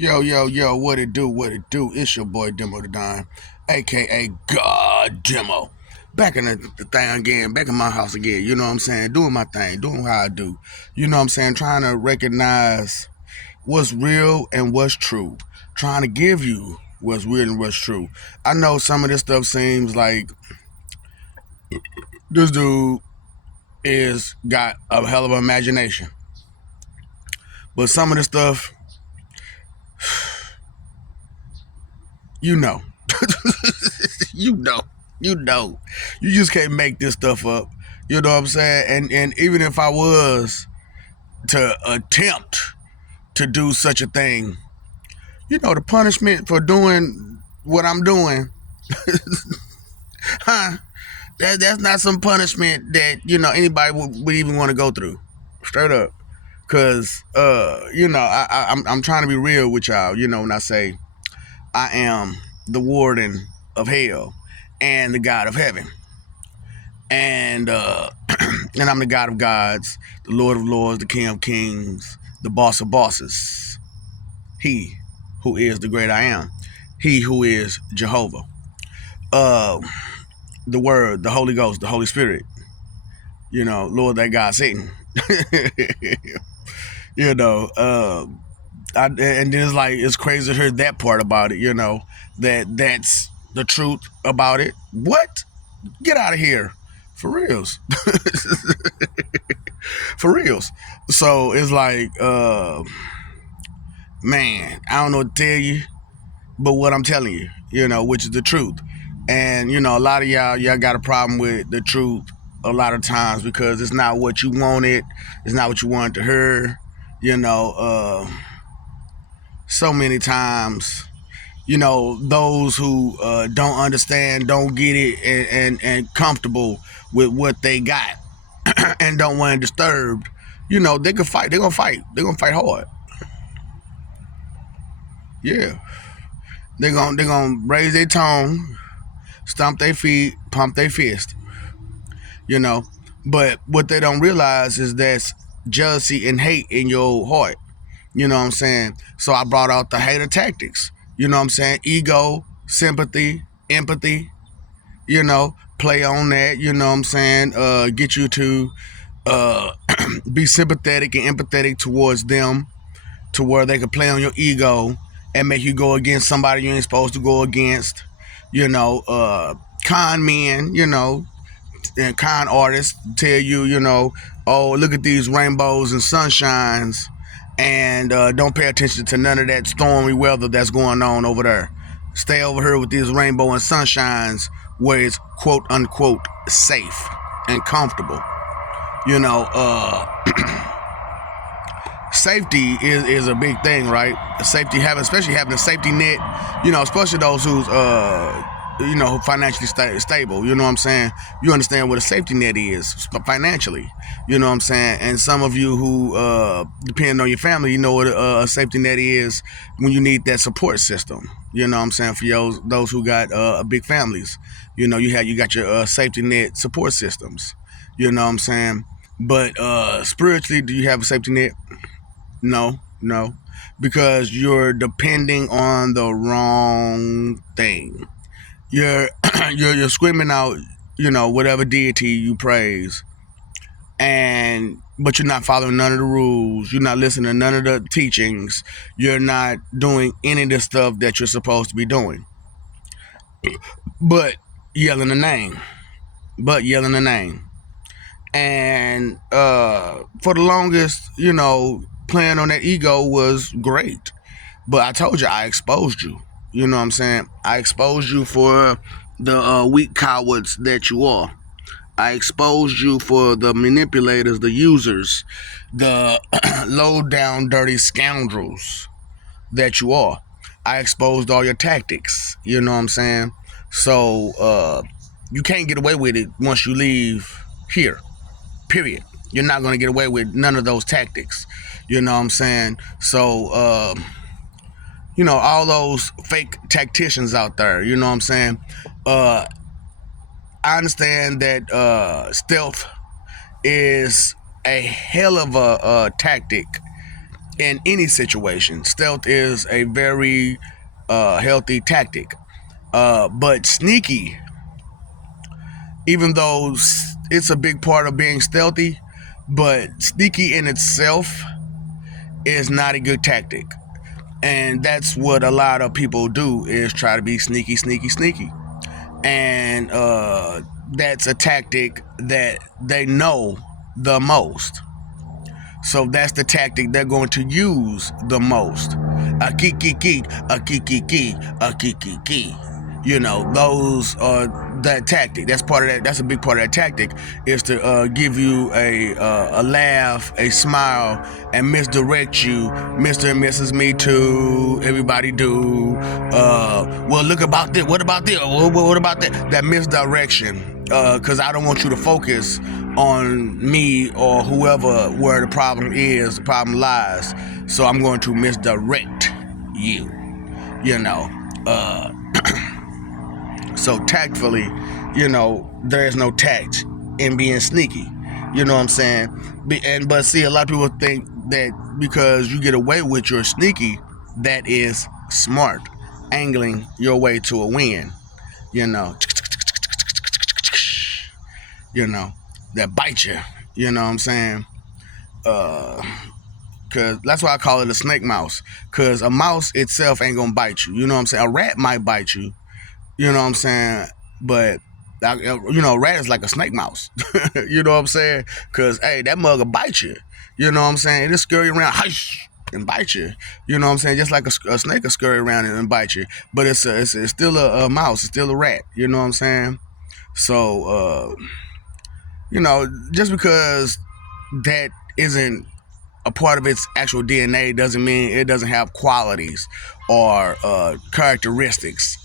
Yo, yo, yo, what it do, what it do? It's your boy Demo the Dime, aka God Demo. Back in the thing again, back in my house again, you know what I'm saying? Doing my thing, doing how I do. You know what I'm saying? Trying to recognize what's real and what's true. Trying to give you what's real and what's true. I know some of this stuff seems like this dude is got a hell of an imagination. But some of this stuff, you know. you know. You know. You just can't make this stuff up. You know what I'm saying? And even if I was to attempt to do such a thing, you know, the punishment for doing what I'm doing, huh? That's not some punishment that, you know, anybody would even want to go through. Straight up. Cause you know, I'm trying to be real with y'all, you know, when I say I am the warden of hell and the God of heaven. And and I'm the God of gods, the Lord of lords, the King of kings, the boss of bosses. He who is the great I am. He who is Jehovah. Uh, the Word, the Holy Ghost, the Holy Spirit. You know, Lord, that God, Satan. you know, and then it's like it's crazy to hear that part about it. You know, that's the truth about it. What? Get out of here, for reals. For reals. So it's like, man, I don't know what to tell you, but what I'm telling you, you know, which is the truth. And, you know, a lot of y'all got a problem with the truth a lot of times because it's not what you wanted. It's not what you wanted to hear. You know, so many times, you know, those who don't understand, don't get it, and comfortable with what they got and don't want it disturbed, you know, they can fight. They're gonna fight. They're gonna fight hard. Yeah, they're gonna raise their tone, stomp their feet, pump their fist. You know, but what they don't realize is that's jealousy and hate in your heart. You know what I'm saying? So I brought out the hater tactics. You know what I'm saying? Ego, sympathy, empathy. You know, play on that. You know what I'm saying? Get you to uh, be sympathetic and empathetic towards them, to where they can play on your ego and make you go against somebody you ain't supposed to go against. You know, con men, you know, and con artists tell you, you know, oh, look at these rainbows and sunshines, and don't pay attention to none of that stormy weather that's going on over there. Stay over here with these rainbow and sunshines where it's quote unquote safe and comfortable. You know, safety is a big thing, right? Safety, having, especially having a safety net, you know, especially those who's you know, financially stable. You know what I'm saying? You understand what a safety net is financially. You know what I'm saying? And some of you who depending on your family, you know what a safety net is when you need that support system. You know what I'm saying? For those who got big families, you know, you got your safety net support systems. You know what I'm saying? But spiritually, do you have a safety net? No, no, because you're depending on the wrong thing. You're you're screaming out, you know, whatever deity you praise, and but you're not following none of the rules. You're not listening to none of the teachings. You're not doing any of the stuff that you're supposed to be doing. But yelling the name, but yelling the name, and for the longest, you know, playing on that ego was great. But I told you, I exposed you. You know what I'm saying? I exposed you for the weak cowards that you are. I exposed you for the manipulators, the users, the low down, dirty scoundrels that you are. I exposed all your tactics. You know what I'm saying? So you can't get away with it once you leave here. Period. You're not going to get away with none of those tactics. You know what I'm saying? So you know, all those fake tacticians out there, you know what I'm saying? Uh, I understand that stealth is a hell of a tactic in any situation. Stealth is a very healthy tactic. But sneaky, even though it's a big part of being stealthy, but sneaky in itself is not a good tactic. And that's what a lot of people do, is try to be sneaky, sneaky, sneaky. And that's a tactic that they know the most. So that's the tactic they're going to use the most. A kiki, a kiki, a kiki. You know, those are that tactic. That's part of that. That's a big part of that tactic, is to give you a laugh, a smile, and misdirect you. Mr. and Mrs. Me Too. Everybody do. Well, look about this. What about this? What about that? That misdirection. Because I don't want you to focus on me or whoever where the problem is, the problem lies. So I'm going to misdirect you. You know. So tactfully, you know, there's no tact in being sneaky. You know what I'm saying? But see, a lot of people think that because you get away with your sneaky, that is smart, angling your way to a win. You know, that bite you. You know what I'm saying? Cause that's why I call it a snake mouse. Cause a mouse itself ain't gonna bite you. You know what I'm saying? A rat might bite you. You know what I'm saying? But a rat is like a snake mouse. You know what I'm saying? Cause hey, that mug will bite you. You know what I'm saying? It'll scurry around, and bite you. You know what I'm saying? Just like a snake will scurry around and bite you. But it's still a mouse. It's still a rat. You know what I'm saying? So just because that isn't a part of its actual DNA doesn't mean it doesn't have qualities or characteristics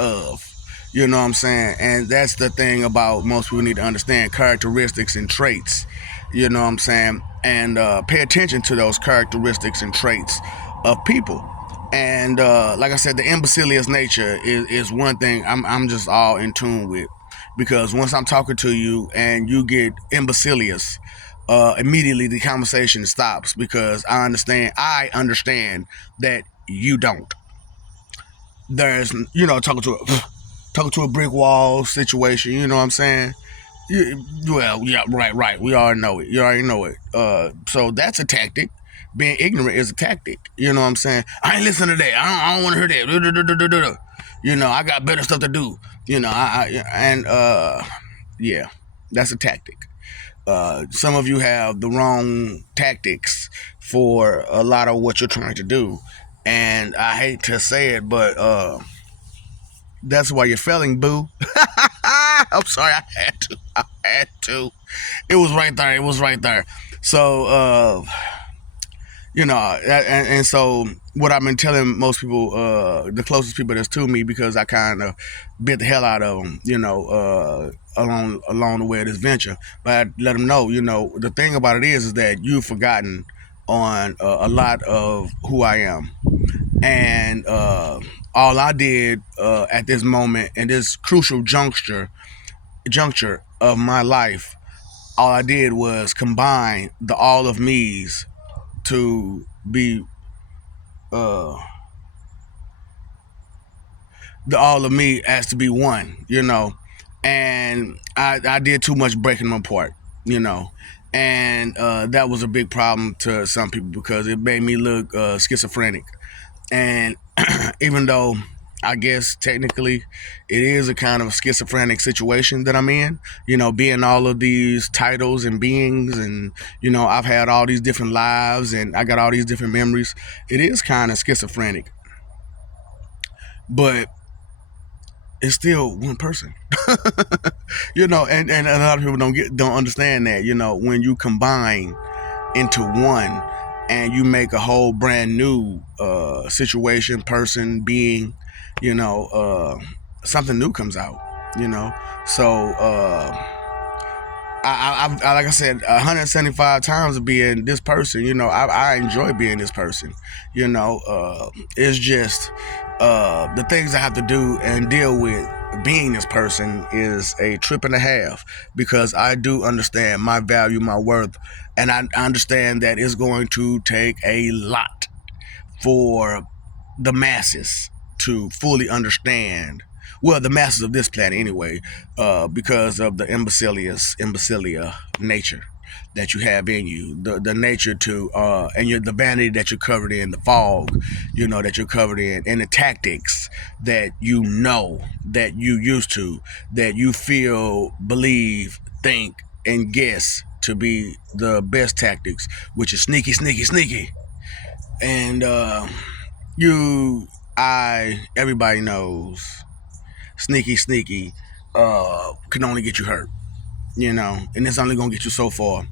of. You know what I'm saying? And that's the thing about most people need to understand, characteristics and traits. You know what I'm saying? And pay attention to those characteristics and traits of people. And like I said, the imbecilious nature is one thing I'm just all in tune with. Because once I'm talking to you and you get imbecilious, immediately the conversation stops, because I understand that you don't. There's, talking to a brick wall situation, you know what I'm saying? Well, yeah, right. We already know it. You already know it. So that's a tactic. Being ignorant is a tactic. You know what I'm saying? I ain't listening to that. I don't want to hear that. I got better stuff to do. Yeah, that's a tactic. Some of you have the wrong tactics for a lot of what you're trying to do. And I hate to say it, but that's why you're failing, boo. I'm sorry, I had to. It was right there. So, and so what I've been telling most people, the closest people that's to me, because I kind of bit the hell out of them, along the way of this venture. But I let them know, the thing about it is that you've forgotten on a lot of who I am. And all I did at this moment, in this crucial juncture of my life, all I did was combine the all of me's to be the all of me as to be one, and I did too much breaking them apart, and that was a big problem to some people, because it made me look schizophrenic. And even though I guess technically it is a kind of a schizophrenic situation that I'm in, being all of these titles and beings, and I've had all these different lives and I got all these different memories. It is kind of schizophrenic, but it's still one person. And a lot of people don't understand that, when you combine into one and you make a whole brand new situation, person, being, something new comes out, So I like I said, 175 times of being this person, I enjoy being this person, it's just the things I have to do and deal with being this person is a trip and a half, because I do understand my value, my worth, and I understand that it's going to take a lot for the masses to fully understand. Well, the masses of this planet anyway, because of the imbecilia nature that you have in you, the nature to and the vanity that you're covered in, the fog, that you're covered in, and the tactics that that you used to, that you feel, believe, think, and guess to be the best tactics, which is sneaky, and everybody knows sneaky can only get you hurt, and it's only gonna get you so far.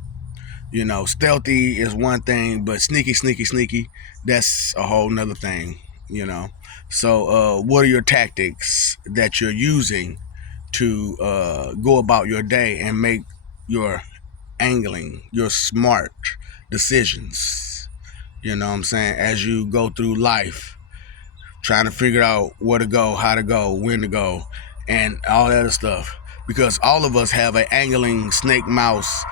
Stealthy is one thing, but sneaky, that's a whole nother thing, So, what are your tactics that you're using to go about your day and make your your smart decisions? You know what I'm saying? As you go through life, trying to figure out where to go, how to go, when to go, and all that other stuff. Because all of us have an angling snake mouse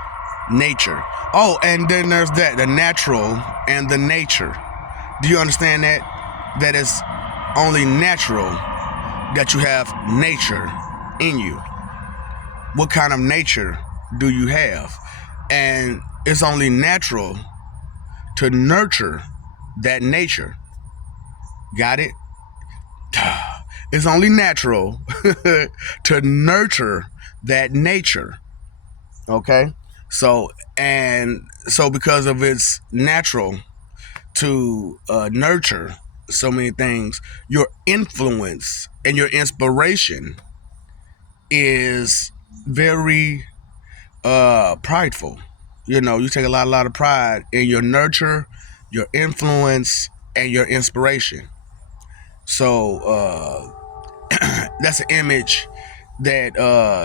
nature. Oh, and then there's the natural and the nature. Do you understand that? That it's only natural that you have nature in you. What kind of nature do you have? And it's only natural to nurture that nature. Got it? It's only natural to nurture that nature. Okay? So because of its natural to nurture so many things, your influence and your inspiration is very prideful. You take a lot of pride in your nurture, your influence, and your inspiration. So that's an image that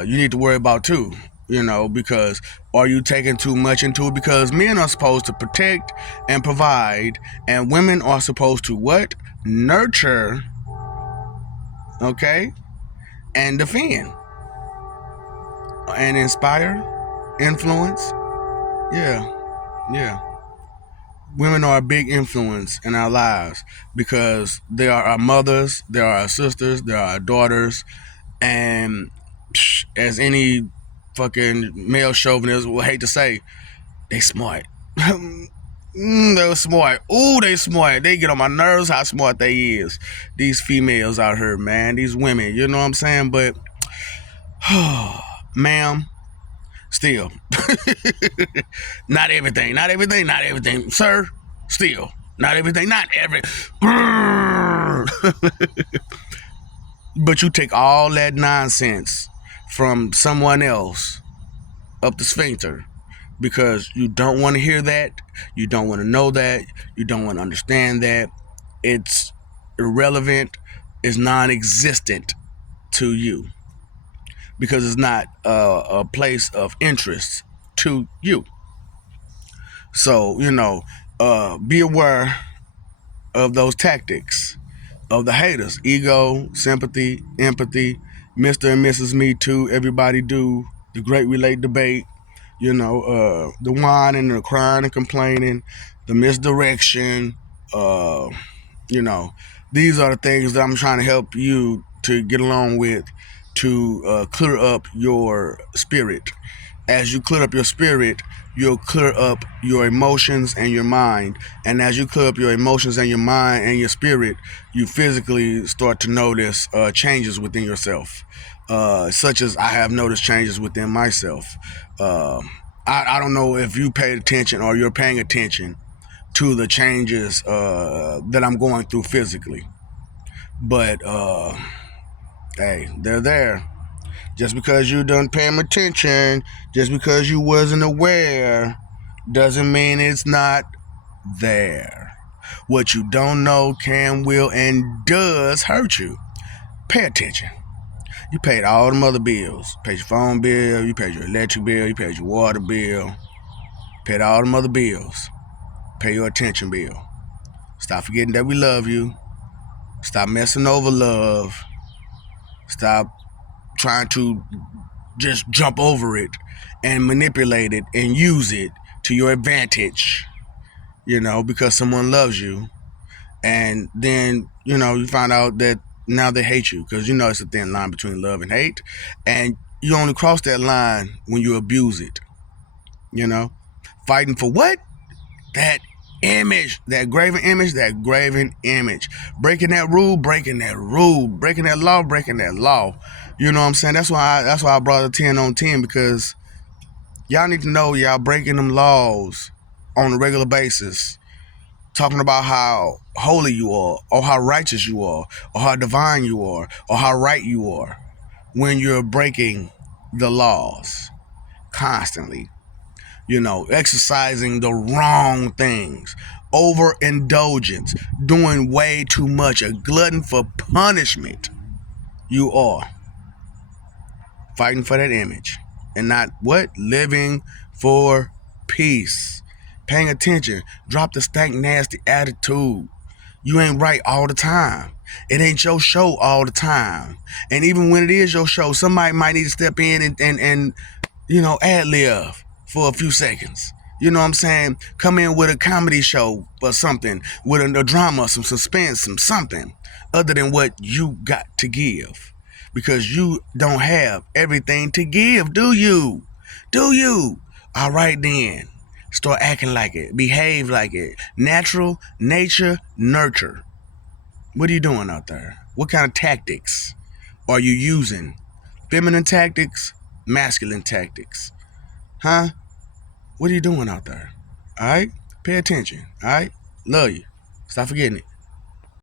you need to worry about too. Because are you taking too much into it? Because men are supposed to protect and provide, and women are supposed to what? Nurture, okay, and defend, and inspire, influence. Yeah. Women are a big influence in our lives because they are our mothers, they are our sisters, they are our daughters, and as any fucking male chauvinist will hate to say, they smart. They're smart. Ooh, they smart. They get on my nerves how smart they is. These females out here, man. These women, you know what I'm saying? But, ma'am, still. Not everything. Sir, still. Not everything. But you take all that nonsense from someone else up the sphincter because you don't want to hear that, you don't want to know that, you don't want to understand that. It's irrelevant, it's non-existent to you because it's not a place of interest to you. So, be aware of those tactics of the haters: ego, sympathy, empathy, Mr. and Mrs. Me Too, everybody do, the great relate debate, the whining and the crying and complaining, the misdirection, these are the things that I'm trying to help you to get along with to clear up your spirit. As you clear up your spirit, you'll clear up your emotions and your mind. And as you clear up your emotions and your mind and your spirit, you physically start to notice changes within yourself, such as I have noticed changes within myself. I don't know if you paid attention or you're paying attention to the changes that I'm going through physically. But, hey, they're there. Just because you done paying attention, just because you wasn't aware, doesn't mean it's not there. What you don't know can, will, and does hurt you. Pay attention. You paid all the other bills. You paid your phone bill, you paid your electric bill, you paid your water bill, paid all the other bills. Pay your attention bill. Stop forgetting that we love you. Stop messing over love. Stop trying to just jump over it and manipulate it and use it to your advantage, because someone loves you. And then, you find out that now they hate you because, it's a thin line between love and hate. And you only cross that line when you abuse it, Fighting for what? That image, that graven image. Breaking that rule, breaking that rule. Breaking that law, breaking that law. You know what I'm saying? That's why I brought a 10 on 10, because y'all need to know y'all breaking them laws on a regular basis. Talking about how holy you are, or how righteous you are, or how divine you are, or how right you are, when you're breaking the laws constantly. Exercising the wrong things, overindulgence, doing way too much, a glutton for punishment. You are fighting for that image and not what? Living for peace. Paying attention. Drop the stank nasty attitude. You ain't right all the time. It ain't your show all the time. And even when it is your show, somebody might need to step in and ad-lib for a few seconds. You know what I'm saying? Come in with a comedy show or something, with a drama, some suspense, some something other than what you got to give. Because you don't have everything to give, do you? Do you? All right then. Start acting like it. Behave like it. Natural, nature, nurture. What are you doing out there? What kind of tactics are you using? Feminine tactics, masculine tactics. Huh? What are you doing out there? All right? Pay attention. All right? Love you. Stop forgetting it.